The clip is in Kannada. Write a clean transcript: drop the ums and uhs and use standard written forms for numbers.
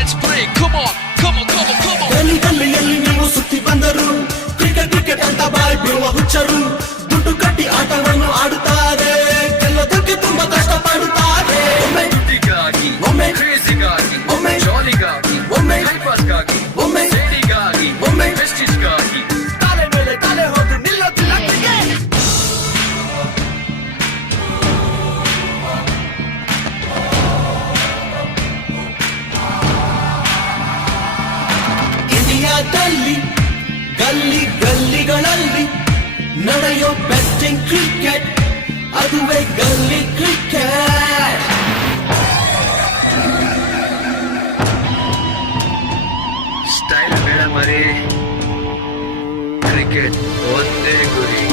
let's play. Come on, come on, come on, come on. ಗಲ್ಲಿ ಗಲ್ಲಿಯಲ್ಲಿ ನೀವು ಸುತ್ತಿ ಬಂದರು, ಕ್ರಿಕೆಟ್ ಕ್ರಿಕೆಟ್ ಅಂತ ಬಾಯ್ ಬೀಳುವ ಹುಚ್ಚರು ದುಡ್ಡು ಕಟ್ಟಿ ಆಟವನ್ನು ಆಡುತ್ತಾರೆ, ಗೆಲ್ಲೋದಕ್ಕೆ ತುಂಬಾ ಕಷ್ಟಪಡುತ್ತಾರೆ. ಒಮ್ಮೆ ದುಡ್ಡಿಗಾಗಿ, ಒಮ್ಮೆ ಕ್ರೇಜಿಗಾಗಿ, ಒಮ್ಮೆ ಜಾಲಿಗಾಗಿ, ಒಮ್ಮೆ ಹೈಪಾಸ್ಗಾಗಿ, ಒಮ್ಮೆ ಸೇಡಿಗಾಗಿ, ಒಮ್ಮೆ ಪ್ರೆಸ್ಟೀಜ್ಗಾಗಿ. ತಲೆ ಮೇಲೆ ತಲೆ ಹೋದ್ರು ನಿಲ್ಲೋದಿಲ್ಲ ಕ್ರಿಕೆಟ್. ಇಂಡಿಯಾದಲ್ಲಿ ಗಲ್ಲಿ ಗಲ್ಲಿಗಳಲ್ಲಿ ನಡೆಯೋ ಬೆಸ್ಟಿಂಗ್ ಕ್ರಿಕೆಟ್, ಅದುವೇ ಗಲ್ಲಿ ಕ್ರಿಕೆಟ್. ಸ್ಟೈಲ್ ಬೇಡ ಮರಿ, ಕ್ರಿಕೆಟ್ ಒಂದೇ ಗುರಿ.